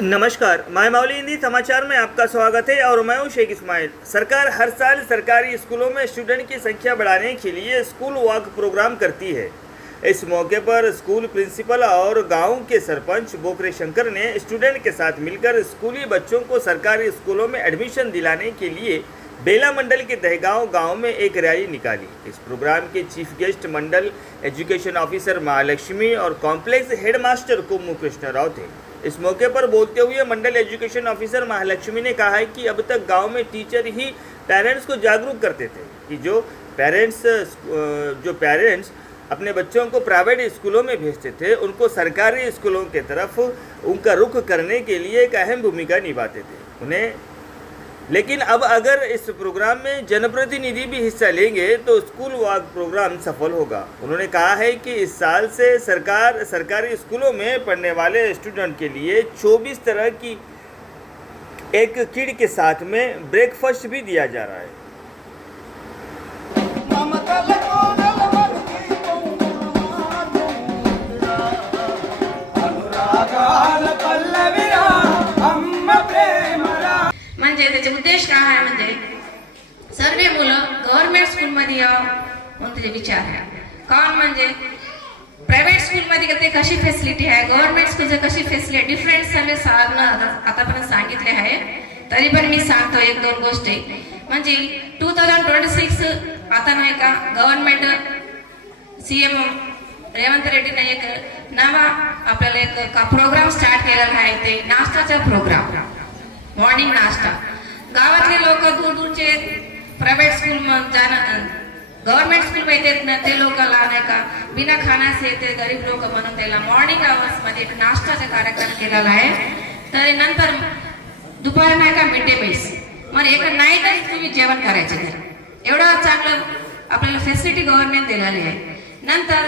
नमस्कार, माय मावली हिंदी समाचार में आपका स्वागत है और मैं हूं शेख इस्माइल। सरकार हर साल सरकारी स्कूलों में स्टूडेंट की संख्या बढ़ाने के लिए स्कूल वॉक प्रोग्राम करती है। इस मौके पर स्कूल प्रिंसिपल और गांव के सरपंच बोकरे शंकर ने स्टूडेंट के साथ मिलकर स्कूली बच्चों को सरकारी स्कूलों में एडमिशन दिलाने के लिए बेला मंडल के दहगांव गांव में एक रैली निकाली। इस प्रोग्राम के चीफ गेस्ट मंडल एजुकेशन ऑफिसर महालक्ष्मी और कॉम्प्लेक्स हेडमास्टर कुमू कृष्ण राव थे। इस मौके पर बोलते हुए मंडल एजुकेशन ऑफिसर महालक्ष्मी ने कहा है कि अब तक गांव में टीचर ही पेरेंट्स को जागरूक करते थे कि जो पेरेंट्स अपने बच्चों को प्राइवेट स्कूलों में भेजते थे उनको सरकारी स्कूलों की तरफ उनका रुख करने के लिए एक अहम भूमिका निभाते थे लेकिन अब अगर इस प्रोग्राम में जनप्रतिनिधि भी हिस्सा लेंगे तो स्कूल वॉक प्रोग्राम सफल होगा। उन्होंने कहा है कि इस साल से सरकारी स्कूलों में पढ़ने वाले स्टूडेंट के लिए 24 तरह की एक किट के साथ में ब्रेकफास्ट भी दिया जा रहा है। म्हणजे त्याचे उद्देश काय आहे म्हणजे सर्व मुलं गव्हर्नमेंट स्कूल मध्ये यावं म्हणून त्याचे विचार आहे। कारण म्हणजे प्रायव्हेट स्कूल मध्ये ते कशी फॅसिलिटी आहे, गव्हर्नमेंट स्कूलचे कशी फॅसिलिटी, डिफरंट सर्व साधनं आतापर्यंत सांगितले आहे। तरी पण मी सांगतो एक दोन गोष्टी म्हणजे 2026 आता नाही का गव्हर्नमेंट सीएम रेवंत रेड्डीने एक नवा आपल्याला एक प्रोग्राम स्टार्ट केलेला आहे, ते नाश्ताचा प्रोग्राम, मॉर्निंग नाश्ता। गावातले लोक दूर दूरचे प्रायव्हेट स्कूल जाणं गव्हर्नमेंट स्कूल मध्ये येत नाही ते लोकांना नाही का बिना खाण्याचे ते गरीब लोक म्हणून त्याला मॉर्निंग आवर्स मध्ये एक नाश्ताचा कार्यक्रम केलेला आहे। तर नंतर दुपारी नाही का मिड डे मील्स मग एक नाईटच तुम्ही जेवण करायचे घरी, एवढं चांगलं आपल्याला फॅसिलिटी गव्हर्नमेंट दिलेली आहे। नंतर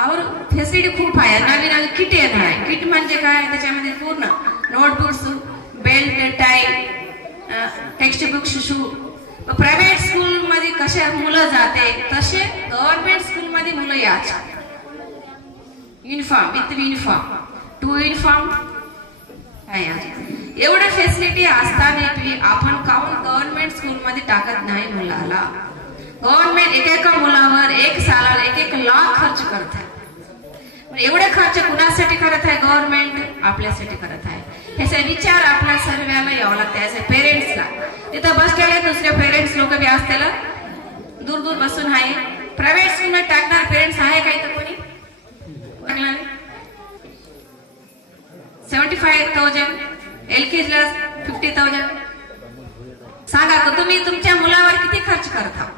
और फॅसिलिटी खूप आहे, नवीन नवीन किट येणार आहे। किट म्हणजे काय, त्याच्यामध्ये पूर्ण notebooks, belt, tie, text book, shoe. Private school मध्ये कसे मुलं जाते तसे गव्हर्नमेंट स्कूल मध्ये मुलं यायचे, युनिफॉर्म विथ युनिफॉर्म, 2 युनिफॉर्म आहे। एवढे फॅसिलिटी असताना आपण काऊन गव्हर्नमेंट स्कूल मध्ये टाकत नाही मुलाला? गव्हर्नमेंट एका मुलावर एक सालाला 1-1 लाख खर्च करत आहे। एवढे खर्च कुणासाठी करत आहे? गव्हर्नमेंट आपल्यासाठी करत आहे। याचा विचार आपल्या सर्वांना यावं लागतं, याचे पेरेंट्सला। तिथं बसलेले दुसरे पेरेंट्स लोक बी असतील, दूर दूर बसून आहे। प्रायव्हेट स्कूल मध्ये टाकणार पेरेंट्स आहे का इथं कोणी? 75,000, LKG ला 50,000। सांगा तुम्ही तुमच्या मुलावर किती खर्च करता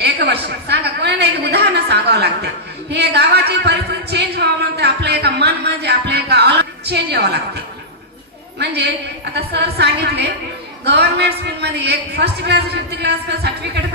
एक वर्ष? सांगा, कोणाला एक उदाहरण सांगावं लागते। हे गावाची परिस्थिती चेंज व्हावं म्हणते आपलं एक मन म्हणजे आपलं एक ऑल चेंज व्हावं लागते। म्हणजे आता सर सांगितले गव्हर्नमेंट स्कूल मध्ये एक first class 5th class certificate